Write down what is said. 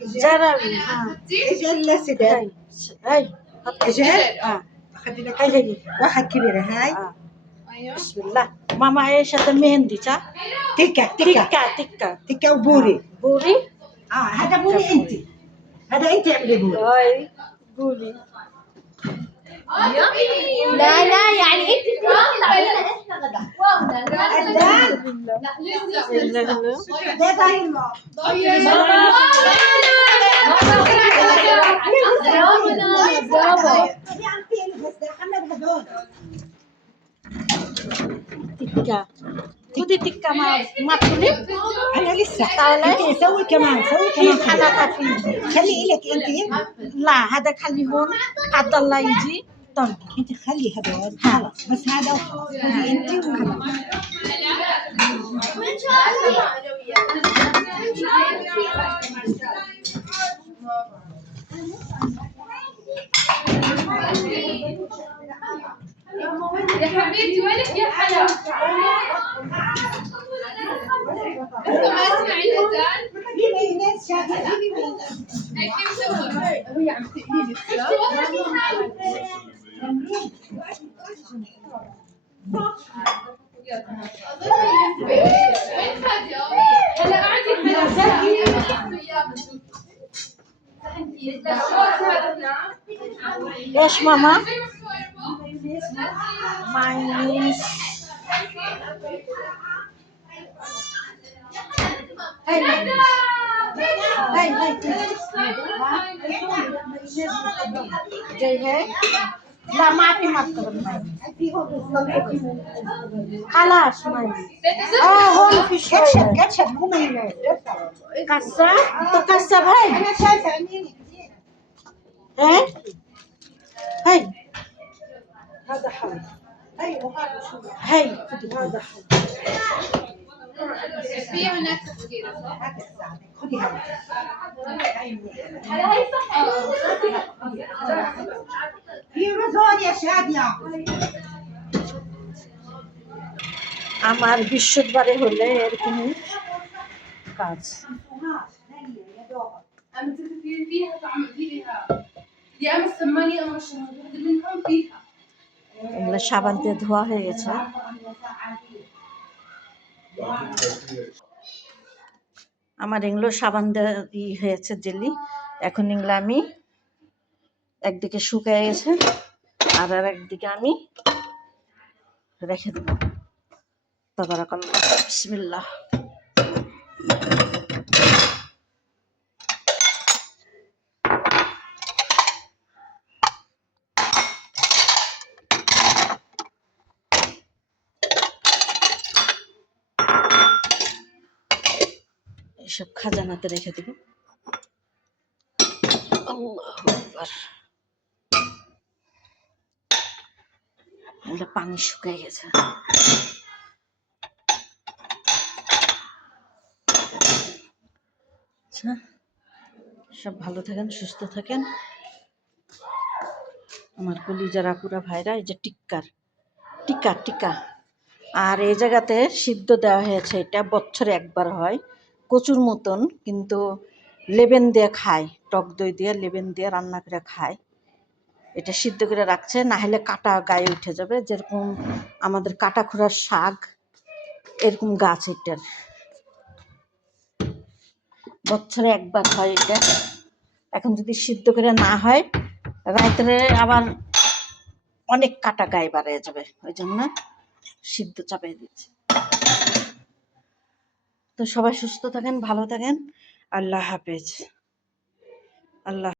جربي ها اجل لسدر. هاي اجل اه اخذ لك هاي واحد كبيرة هاي. بسم الله. ماما ايش هذا مهندي صح؟ تكة تكة تكة تكة وبوري. بوري هذا بوري انت. هذا انت اعملي بوري. هاي بوري. لا لا يعني انت تعملينا احنا غدا. ده ضايع. تكة خذي تكة ما تقولي انا لسه. تعالي. انت سوي كمان في حلقة فيه. خلي لك انت. لا هذا خليه هون عبد الله يجي. طيب انت خلي هذول خلاص بس هذا وخلاص. خلي انت وخلاص. يا حبيبتي وينك يا حلا؟ انت ما تسمعي الاذان؟ في مايونيز شاهد. هي كيف سوى؟ وهي عم تقلي لي وين خادي؟ هلا قاعدين ايش ماما؟ مايونيز. جاي है لا ما في مطلب خلاص مايونيز هون في شوية كاتشب مو مايونيز. كسر تكسر هاي انا شايفه عينيني. ايه هاي هذا حلو. ايوه هذا شو هاي هذا حلو. في هناك صغيرة صح؟ خذي هذا. هلا هي صح. في رز هون يا شادية. আমার বৃহস্পতিবারে হলে এরকমই কাজ أنا تكثير فيها طعم فيها يا أما السماني يا أما الشمال منهم فيها এগুলো সাবান দিয়ে ধোয়া হয়ে গেছে আমার এগুলো সাবান দিয়ে হয়েছে জেলি এখন এগুলো আমি একদিকে শুকিয়ে গেছে আর একদিকে আমি রেখে দেবো তাবারাকাল্লাহ বিসমিল্লাহ এসব খাজানাতে রেখে দেব আল্লাহু আকবার এটা পানি শুকিয়ে গেছে আচ্ছা সব ভালো থাকেন সুস্থ থাকেন আমার কলিজার আপুরা ভাইরা এই যে টিক্কা টিক্কা আর এই জায়গাতে সিদ্ধ দেওয়া হয়েছে এটা বছরে একবার হয় কচুর মতন কিন্তু লেবেন দিয়ে খায় টক দই দিয়ে লেবেন দিয়ে রান্না করে খায় এটা সিদ্ধ করে রাখছে না হলে কাটা গায়ে উঠে যাবে যেরকম আমাদের কাটা খোড়ার শাক এরকম গাছ এটার বছরে একবার হয় এটা এখন যদি সিদ্ধ করে না হয় রাত্রে আবার অনেক কাটা গায়ে বাড়ে যাবে ওই জন্য সিদ্ধ চাপিয়ে দিচ্ছে তো সবাই সুস্থ থাকেন ভালো থাকেন আল্লাহ হাফেজ আল্লাহ